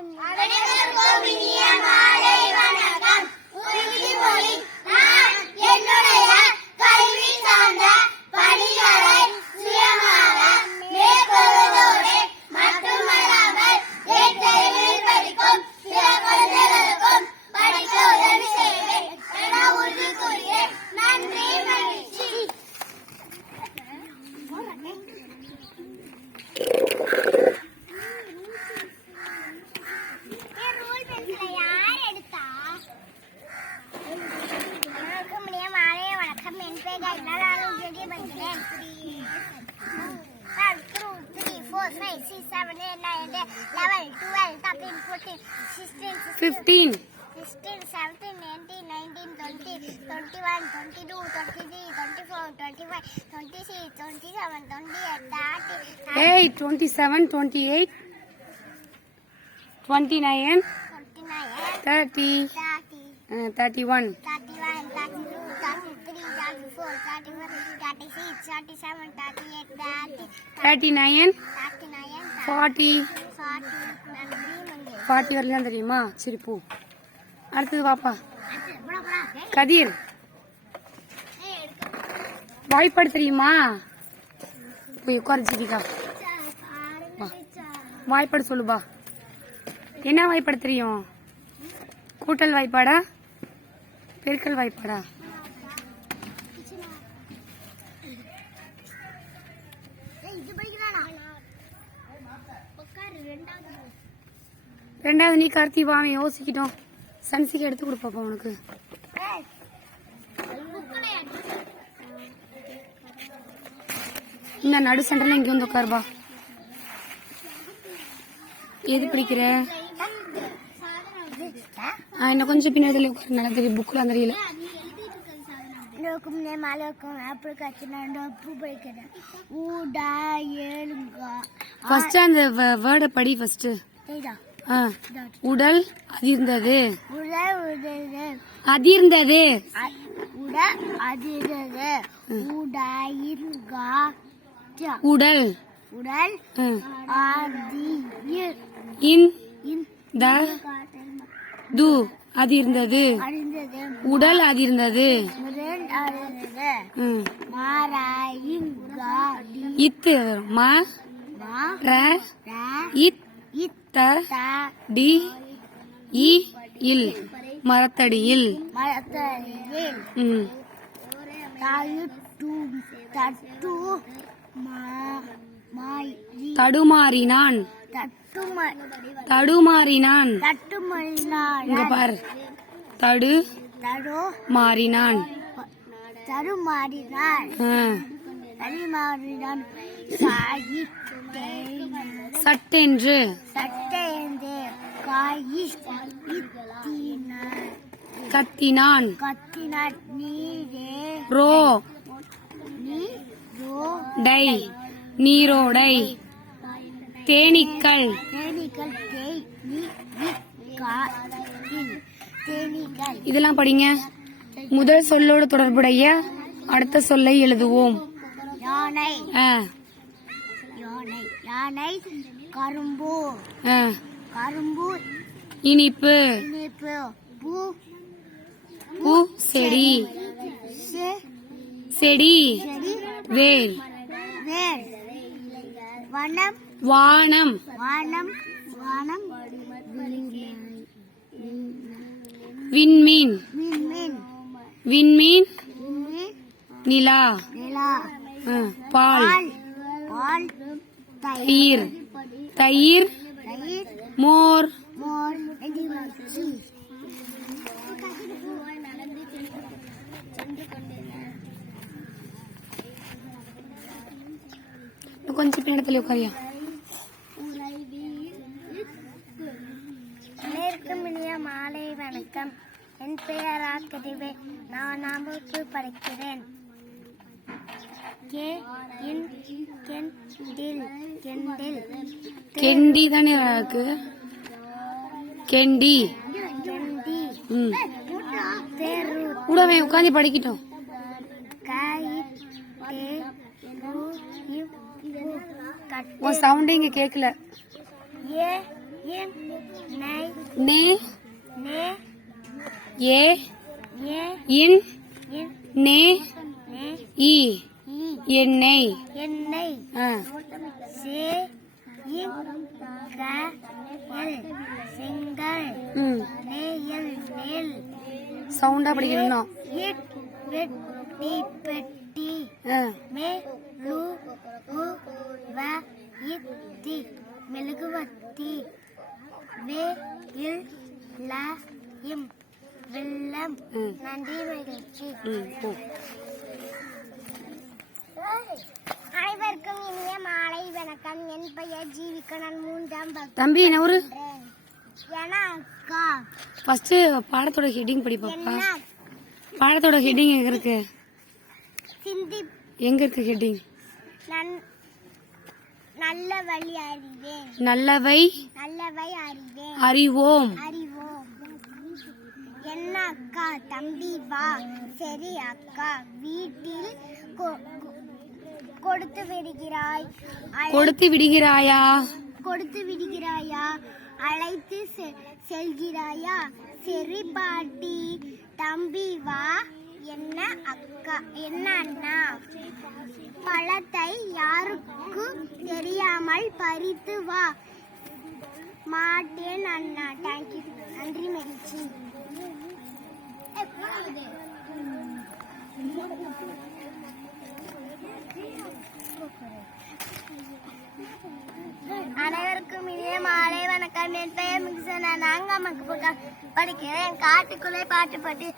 அனைவருக்கும் Fifteen. 16, 17, 18, 19, 20, 21, 22, 23, 24, 25, 26, 27, 28, hey, 27, 28, 29, 29 30, 30, uh, 31. 30. 34, 35, 36, 37, 38, 40, thirty nine 39, forty 40, நன்றி மங்கை. Forty வரைக்கும் தெரியுமா? சரி போ. அடுத்தது வாப்பா கதிர். டேய், வாய்ப்பாடு தெரியுமா? போய் உட்கார ஜீவிகா. டீச்சர், பாருங்க வாய்ப்பாடு சொல்லுபா என்ன வாய்ப்பாடு தெரியும்? கூட்டல் வாய்ப்பாடா? பெருக்கல் வாய்ப்பாடா? ரெண்டாவது நீ கார்த்தி வா அவன் யோசிக்கிட்டோம். சன்சிக்கு எடுத்து கொடுப்பாப்பா உனக்கு. இந்த நடு சென்டர்ல இங்க வந்து உட்காருபா எது பிடிக்கிற? இன்னும் கொஞ்சம் பின்னாடி உட்காரு. நல்லா தெரியும். புக்கில் தெரியல. நே மாலோக்கும் அப்படி கத்தினாண்டு அப்பு படிக்கிறேன் ஊடா ஏழுங்க. ஃபர்ஸ்ட் அந்த வேர்டை படி ஃபர்ஸ்ட் உடல் அதிர்ந்தது. உடல் உடல் அதிர்ந்தது. உட அதிரது உடல். உடல் ம். ஆதியில் இன். இன். த. து. அதிர்ந்தது. அறிந்தது உடல் அதிர்ந்தது முதல் அறிந்தது ம். மாராயிங்கா இத்து வரும். ம மா ர ரா இத் இத் த தா டி இ இல். மரத்தடியில். தடுமாறினான். தடுமாறினான். இங்க பாரு. தடு மாறினான். தருமாறினான் ஆ. தருமாறினான். சாயி சட்டென்று. சட்டேந்து காயி கத்தினான். கத்தினான் நீரே. ரோ. நீ ரோ. டை. நீரோடை தேனீக்கள். தேனீக்கள். தேனீக்கள். இதெல்லாம் படிங்க. முதல் சொல்லோடு தொடர்புடைய அடுத்த சொல்லை எழுதுவோம். யானை. யானை. யானை கரும்பு. கரும்பு. இனிப்பு. இனிப்பு. பூ. பூ செடி. செடி. வேர். வேர். வனம். வானம். வானம். வானம். விண்மீன். மீன் மீன் விண்மீன் மீன் நிலா பால் தயிர் தயிர் மோர் கொஞ்சம் பின்னடத்துல உட்காரியா? மாலை வணக்கம். என் பெயர் ஆக்கதிவே நான் நாமக்கு படிக்கிறேன். கே இன் கெண்டில் கெண்டில். கெண்டி தானே இருக்கு கெண்டி. ம். கூடவே உட்காந்து படிக்கட்டும். உன் சவுண்டே இங்க கேட்கல ஏ நே. நே ஏ இன் நே இ எண்ணெய் எண்ணெய் செங்கல் ம். நெல் சவுண்டா படிக்கணும் வெட்டி பெட்டி. மே லு கு வ இத்தி மெழுகுவத்தி. வே இல் ல இம். வெள்ளம் நன்றி மகிழ்ச்சி அனைவருக்கும் இனிய மாலை வணக்கம் என் பெயர் ஜீவிக்க நான் மூன்றாம் தம்பி நவரு வகுக்கிறேன் என அக்கா ஃபர்ஸ்ட் பாடத்தோட ஹெட்டிங் படி பாப்பா என்ன பாடத்தோட ஹெட்டிங் எங்க இருக்கு எங்க இருக்கு ஹெட்டிங் நன் நல்ல வழி அறிவேன் நல்லவை நல்லவை அறிவேன் அறிவோம் அறிவோம் என்ன அக்கா தம்பி வா. சரி அக்கா வீட்டில் கொடுத்து விடுகிறாய். கொடுத்து விடுகிறாயா? கொடுத்து விடுகிறாயா? அழைத்து செ- செல்கிறாயா? சரி பாட்டி. தம்பி வா. என்ன அக்கா என்ன அண்ணா? பழத்தை யாருக்கு தெரியாமல் பறித்து வா. மாட்டேன் அண்ணா. தேங்க்யூ நன்றி மகிழ்ச்சி. அனைவருக்கும் இனிய மாலை வணக்கம். என் பெயர் மிகுசனா. நாங்க அம்மாக்கு போட்டா படிக்கிறேன். காட்டுக்குள்ளே பாட்டு பாட்டு